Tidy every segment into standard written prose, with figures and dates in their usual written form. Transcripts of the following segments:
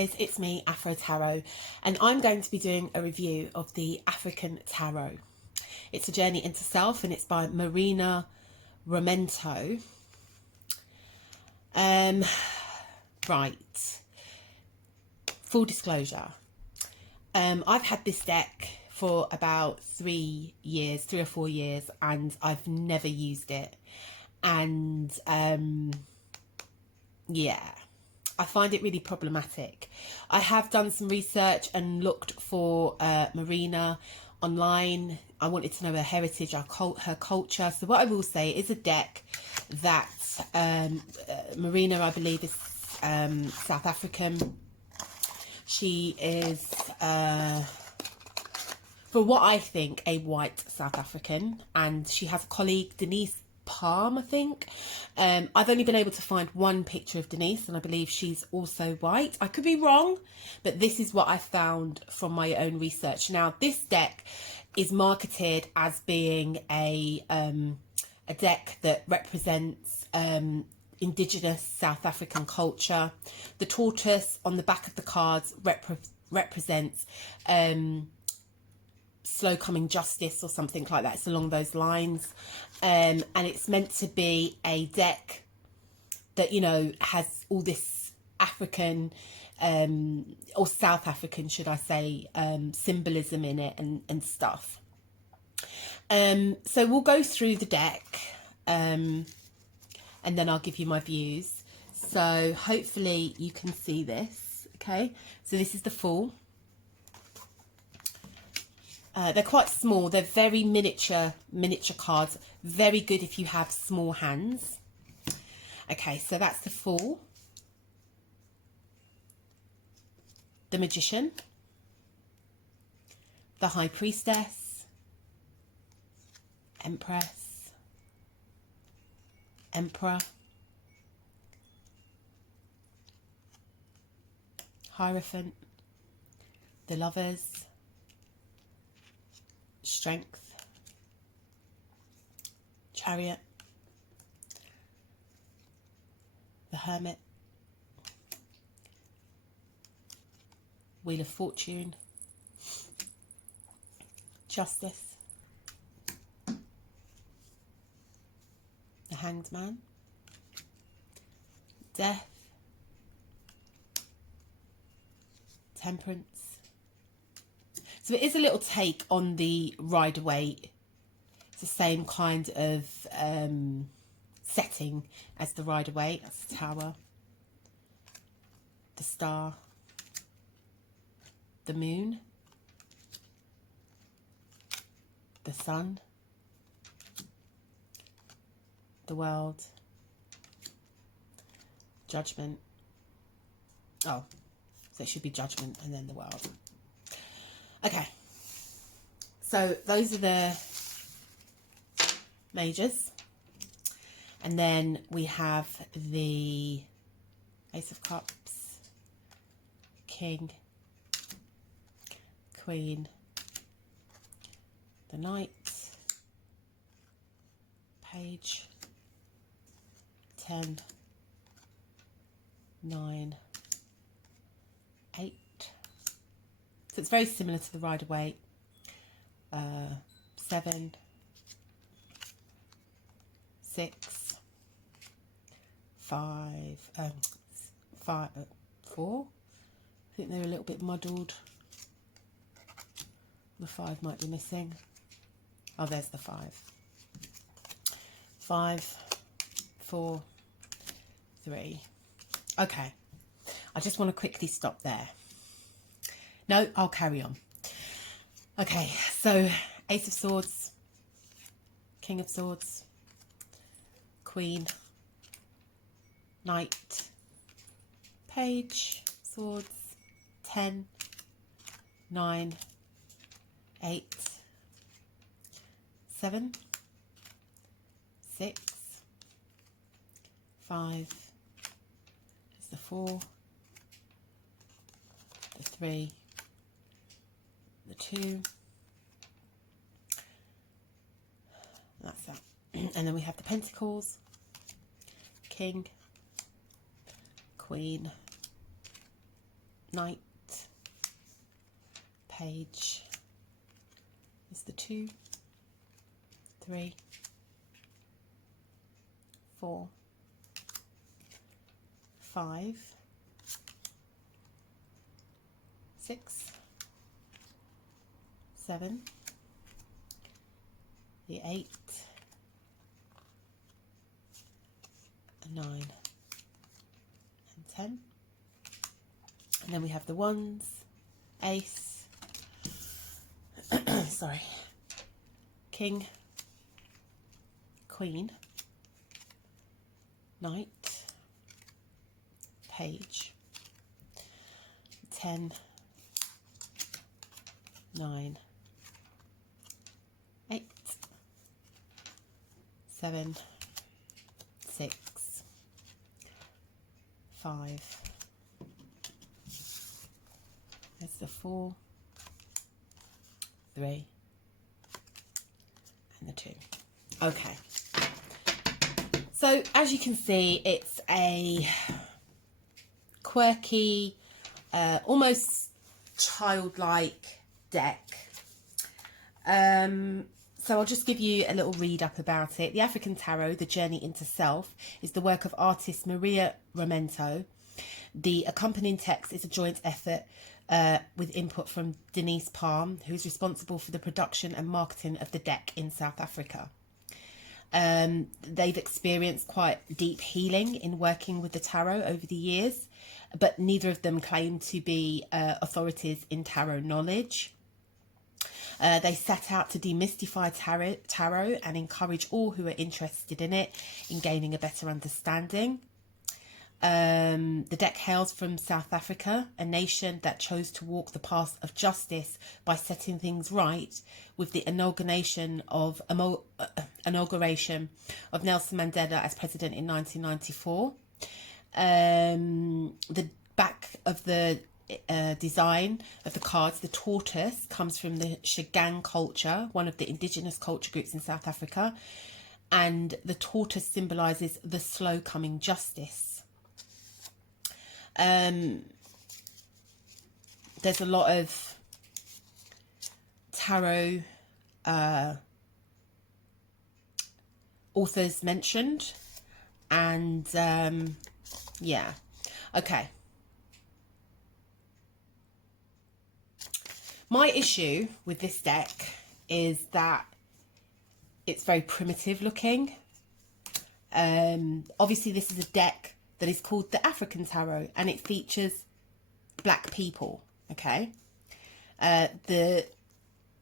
guys, it's me, Afro Tarot, and I'm going to be doing a review of the African Tarot. It's a journey into self, and it's by Marina Romento. Right, full disclosure, I've had this deck for about 3 or 4 years, and I've never used it, and yeah, I find it really problematic. I have done some research and looked for Marina online. I wanted to know her heritage, her culture. So what I will say is a deck that Marina, I believe, is South African. She is, for what I think, a white South African, and she has a colleague, Denise Palm, I think. I've only been able to find one picture of Denise, and I believe she's also white. I could be wrong, but this is what I found from my own research. Now, this deck is marketed as being a deck that represents Indigenous South African culture. The tortoise on the back of the cards represents slow coming justice or something like that. It's along those lines, and it's meant to be a deck that, you know, has all this African or South African, should I say, symbolism in it and stuff. So we'll go through the deck, and then I'll give you my views. So hopefully you can see this. Okay, so this is the full. They're quite small. They're very miniature cards. Very good if you have small hands. Okay, so that's the Fool, the Magician, the High Priestess, Empress, Emperor, Hierophant, the Lovers, Strength, Chariot, the Hermit, Wheel of Fortune, Justice, the Hanged Man, Death, Temperance. So it is a little take on the Rider-Waite. It's the same kind of setting as the Rider-Waite. That's the Tower, the Star, the Moon, the Sun, the World, Judgment. Oh, so it should be Judgment and then the World. Okay, so those are the majors, and then we have the Ace of Cups, King, Queen, the Knight, Page, 10, 9, 8. So it's very similar to the Rider-Waite. 7, 6, 5, 4. I think they're a little bit muddled. The 5 might be missing. Oh, there's the 5. 5, 4, 3. Okay. I just want to quickly stop there. No, I'll carry on. Okay, so Ace of Swords, King of Swords, Queen, Knight, Page, Swords, 10, 9, 8, 7, 6, 5, there's the 4, the 3, the 2, that's that. And then we have the Pentacles, King, Queen, night, page is the 2, 3, 4, 5, 6, 7, the 8, 9 and 10, and then we have the ones, ace, sorry, king, queen, knight, page, 10, 9, 8, 7, 6, 5, there's the 4, 3, and the 2. Okay, so as you can see, it's a quirky, almost childlike deck. So I'll just give you a little read up about it. The African Tarot, The Journey into Self, is the work of artist Maria Romento. The accompanying text is a joint effort with input from Denise Palm, who is responsible for the production and marketing of the deck in South Africa. They've experienced quite deep healing in working with the tarot over the years, but neither of them claim to be authorities in tarot knowledge. They set out to demystify tarot and encourage all who are interested in it in gaining a better understanding. The deck hails from South Africa, a nation that chose to walk the path of justice by setting things right with the inauguration of Nelson Mandela as president in 1994. The back of the design of the cards, the tortoise, comes from the Shingaan culture, one of the indigenous culture groups in South Africa, and the tortoise symbolises the slow coming justice. There's a lot of tarot authors mentioned, and yeah, okay. My issue with this deck is that it's very primitive looking. Obviously this is a deck that is called the African Tarot, and it features black people, okay? The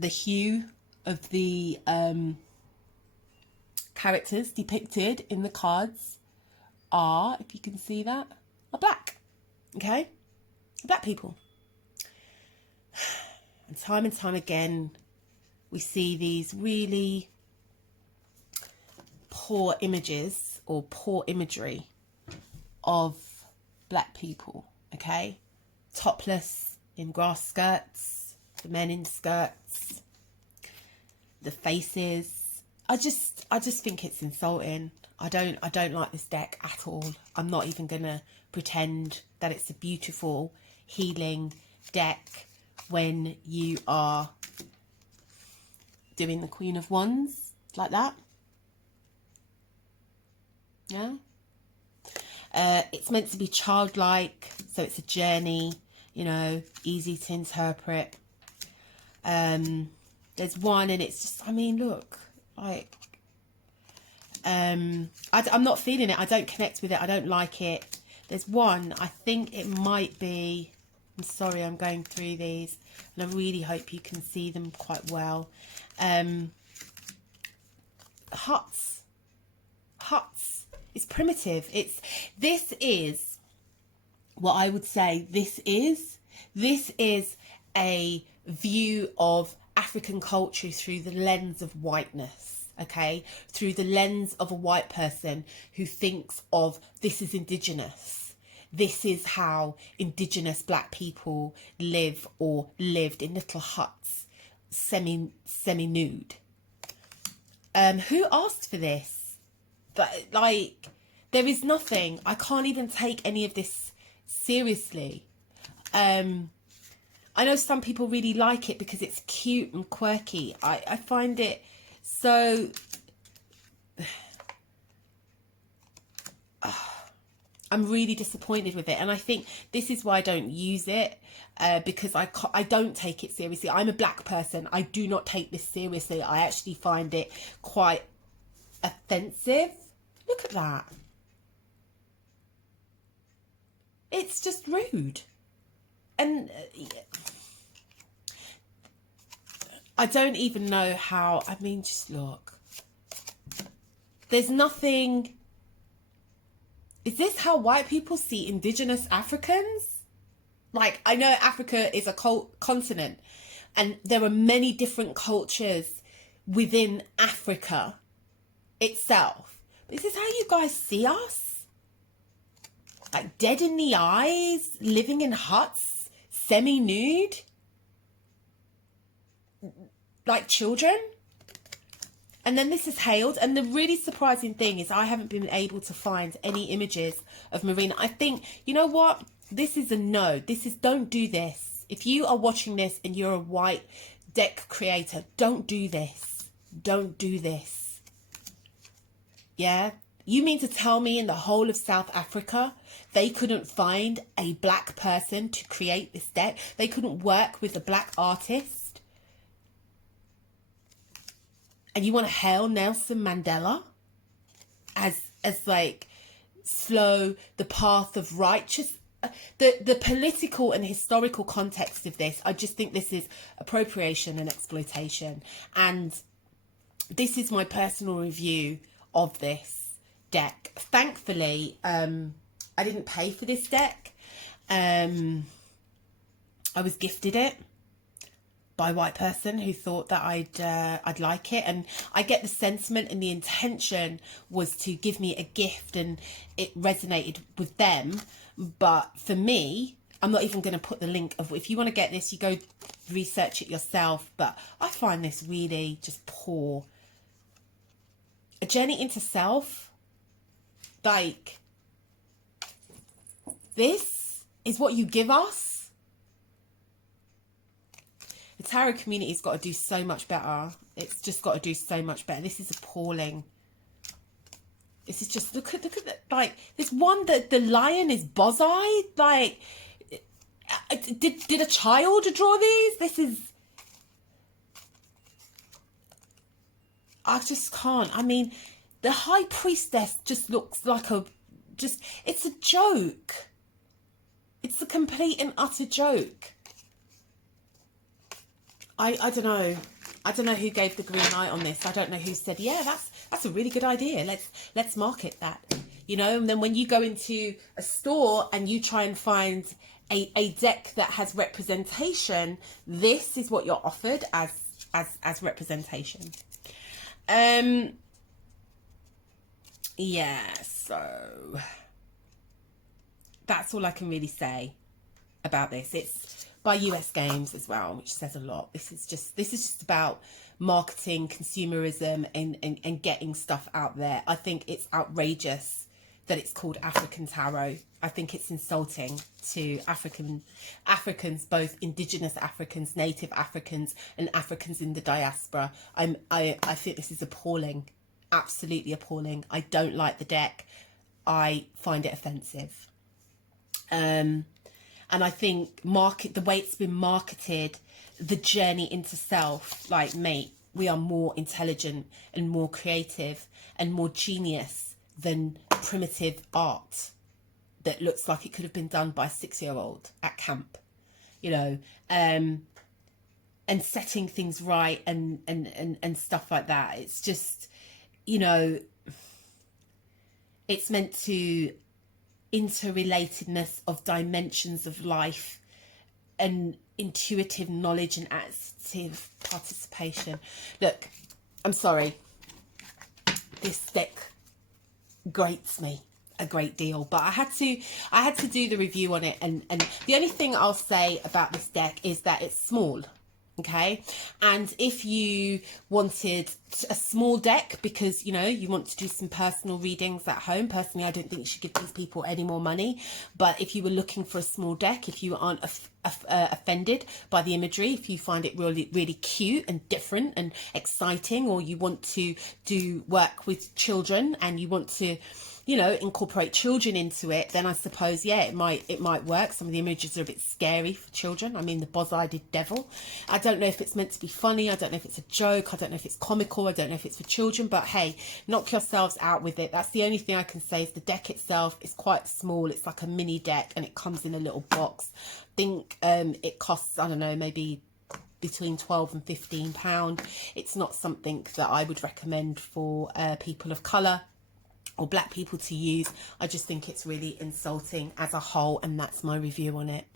hue of the characters depicted in the cards are, if you can see that, are black, okay? Black people. And time again, we see these really poor images or poor imagery of black people, okay? Topless in grass skirts, the men in skirts, the faces. I just think it's insulting. I don't like this deck at all. I'm not even gonna pretend that it's a beautiful healing deck when you are doing the Queen of Wands like that. Yeah. It's meant to be childlike, so it's a journey, you know, easy to interpret. There's one, and it's just, I mean, look, like, I'm not feeling it. I don't connect with it. I don't like it. There's one, I think it might be, I'm sorry, I'm going through these, and I really hope you can see them quite well. Huts. It's primitive. This is what I would say this is a view of African culture through the lens of whiteness, okay? Through the lens of a white person who thinks of this is indigenous. This is how indigenous black people live or lived in little huts, semi-nude. Who asked for this? But, like, there is nothing. I can't even take any of this seriously. I know some people really like it because it's cute and quirky. I find it so... I'm really disappointed with it, and I think this is why I don't use it, because I don't take it seriously. I'm a black person. I do not take this seriously. I actually find it quite offensive. Look at that. It's just rude. And I don't even know how, I mean, just look. There's nothing... Is this how white people see indigenous Africans? Like, I know Africa is a continent, and there are many different cultures within Africa itself. But is this how you guys see us? Like, dead in the eyes, living in huts, semi-nude? Like children? And then this is hailed, and the really surprising thing is I haven't been able to find any images of Marina. I think, you know what? This is a no. This is, don't do this. If you are watching this and you're a white deck creator, don't do this. Don't do this. Yeah? You mean to tell me in the whole of South Africa, they couldn't find a black person to create this deck? They couldn't work with a black artist? And you want to hail Nelson Mandela as like slow the path of righteous, the political and historical context of this. I just think this is appropriation and exploitation. And this is my personal review of this deck. Thankfully, I didn't pay for this deck. I was gifted it by a white person who thought that I'd like it, and I get the sentiment and the intention was to give me a gift and it resonated with them. But for me, I'm not even going to put the link of, if you want to get this, you go research it yourself. But I find this really just poor. A journey into self, like, this is what you give us? The tarot community's got to do so much better. It's just got to do so much better. This is appalling. This is just, look at the, like, this one, that the lion is boz-eyed. Like, did a child draw these? This is, I just can't. I mean, the high priestess just looks like a, it's a joke. It's a complete and utter joke. I don't know. I don't know who gave the green light on this. I don't know who said, yeah, that's a really good idea. Let's market that. You know, and then when you go into a store and you try and find a deck that has representation, this is what you're offered as representation. Yeah, so that's all I can really say about this. It's by US Games as well, which says a lot. This is just about marketing, consumerism, and getting stuff out there. I think it's outrageous that it's called African Tarot. I think it's insulting to Africans, both indigenous Africans, native Africans, and Africans in the diaspora. I think this is appalling, absolutely appalling. I don't like the deck. I find it offensive. And I think the way it's been marketed, the journey into self, like, mate, we are more intelligent and more creative and more genius than primitive art that looks like it could have been done by a 6-year-old at camp, you know, and setting things right and stuff like that. It's just, you know, it's meant to interrelatedness of dimensions of life and intuitive knowledge and active participation. Look, I'm sorry, this deck grates me a great deal, but I had to do the review on it, and the only thing I'll say about this deck is that it's small. Okay, and if you wanted a small deck because you know you want to do some personal readings at home, personally I don't think you should give these people any more money, but if you were looking for a small deck, if you aren't offended by the imagery, if you find it really cute and different and exciting, or you want to do work with children and you want to, you know, incorporate children into it, then I suppose, yeah, it might work. Some of the images are a bit scary for children. I mean, the boz-eyed devil, I don't know if it's meant to be funny, I don't know if it's a joke, I don't know if it's comical, I don't know if it's for children, but hey, knock yourselves out with it. That's the only thing I can say. Is the deck itself is quite small. It's like a mini deck and it comes in a little box. I think it costs, I don't know, maybe between 12 and 15 pound. It's not something that I would recommend for people of colour or black people to use. I just think it's really insulting as a whole, and that's my review on it.